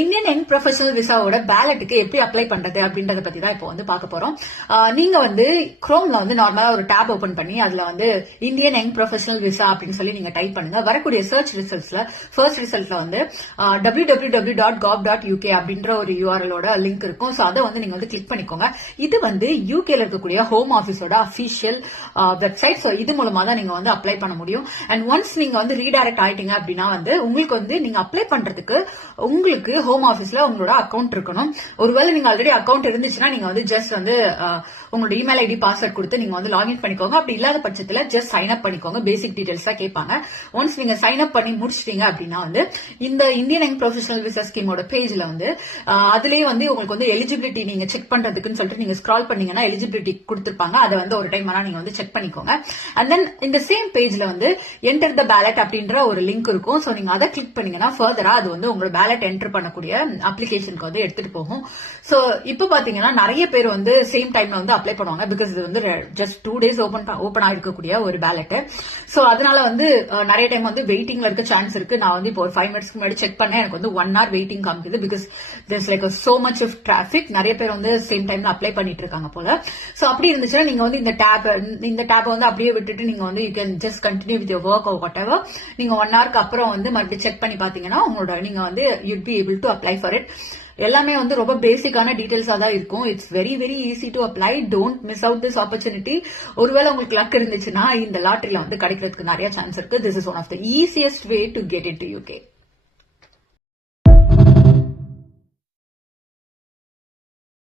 Indian young professional விசாவோட பேலட்டுக்கு எப்படி apply பண்றது அப்படின்றத பத்தி தான் இப்போ வந்து பார்க்க போறோம். நீங்க வந்து குரோம்ல வந்து நார்மலா ஒரு டேப் ஓபன் பண்ணி அதுல வந்து இந்தியன் யங் ப்ரொஃபஷனல் விசா அப்படின்னு சொல்லி நீங்க டைப் பண்ணுங்க. வரக்கூடிய சர்ச் ரிசல்ட்ஸ்ல ஃபர்ஸ்ட் ரிசல்ட்ல வந்து www.gov.uk அப்படின்ற ஒரு யூஆர்எலோட லிங்க் இருக்கும். ஸோ அதை வந்து நீங்க வந்து கிளிக் பண்ணிக்கோங்க. இது வந்து யூகேல இருக்கக்கூடிய ஹோம் ஆஃபீஸோட அபிஷியல் வெப்சைட். ஸோ இது மூலமா தான் நீங்க வந்து அப்ளை பண்ண முடியும். அண்ட் ஒன்ஸ் நீங்க வந்து ரீடைரக்ட் ஆயிட்டீங்க அப்படின்னா வந்து உங்களுக்கு வந்து நீங்க அப்ளை பண்றதுக்கு உங்களுக்கு ஹோம் ஆஃபீஸ்ல உங்களோட அக்கௌண்ட் இருக்கணும். ஒருவேளை நீங்க ஆல்ரெடி அக்கௌண்ட் இருந்துச்சுன்னா நீங்க வந்து ஜஸ்ட் வந்து உங்களோட இமெயில் ஐடி பாஸ்வேர்ட் கொடுத்து நீங்க வந்து லாகின் பண்ணிக்கோங்க. அப்படி இல்லாத பட்சத்துல ஜஸ்ட் சைன் அப் பண்ணிக்கோங்க. பேசிக் டீடைல்ஸ் தான் கேட்பாங்க. ஒன்ஸ் நீங்க சைன் அப் பண்ணி முடிச்சிட்டீங்க அப்படின்னா வந்து இந்த இந்தியன் யங் ப்ரொஃபஷனல் விசா ஸ்கீமோட பேஜ்ல வந்து அதுலயே வந்து உங்களுக்கு வந்து எலிஜிபிலிட்டி நீங்க செக் பண்றதுக்குன்னு சொல்லிட்டு நீங்க ஸ்க்ரால் பண்ணீங்கன்னா எலிஜிபிலிட்டி கொடுத்திருப்பாங்க. அதை வந்து ஒரு டைம் நீங்க வந்து செக் பண்ணிக்கோங்க. அண்ட் தென் இந்த சேம் பேஜ்ல வந்து என்டர் த பேலட் அப்படின்ற ஒரு லிங்க் இருக்கும். ஸோ நீங்க அதை கிளிக் பண்ணீங்கன்னா ஃபர்தரா அது வந்து உங்களோட பேலட் என்டர் பண்ணக்கூடிய அப்ளிகேஷனுக்கு வந்து எடுத்துட்டு போகும். சோ இப்போ பாத்தீங்கன்னா நிறைய பேர் வந்து சேம் டைம்ல வந்து அப்ளை பண்ணுவாங்க. பிகாஸ் இது வந்து ஜஸ்ட் 2 days ஓபன் ஆயிருக்கக்கூடிய ஒரு பேலட். சோ அதனால வந்து நிறைய டைம் வந்து வெயிட்டிங்ல இருக்க சான்ஸ் இருக்கு. நான் வந்து இப்போ ஒரு 5 minutes முன்னாடி செக் பண்ணேன். எனக்கு வந்து 1 hour வெயிட்டிங் காமிக்குது. Because there's like so much of traffic. நிறைய பேர் வந்து சேம் டைம்ல அப்ளை பண்ணிட்டு இருக்காங்க போல. சோ அப்படி இருந்துச்சுன்னா நீங்க வந்து இந்த டேப் வந்து அப்படியே விட்டுட்டு நீங்க வந்து you can just continue with your work or whatever. நீங்க 1 hourக்கு அப்புறம் வந்து மறுபடியும் செக் பண்ணி பாத்தீங்கன்னா உங்களோட நீங்க வந்து you'd be able to apply for it. எல்லாமே வந்து ரொம்ப பேசிக்கான டீடைல்ஸா தான் இருக்கும். It's very very easy to apply. Don't miss out this opportunity. ஒருவேளை உங்களுக்கு லக் இருந்துச்சுன்னா இந்த லாட்டரியில வந்து கிடைக்கிறதுக்கு நிறைய சான்ஸ் இருக்கு. This is one of the easiest way to get into UK.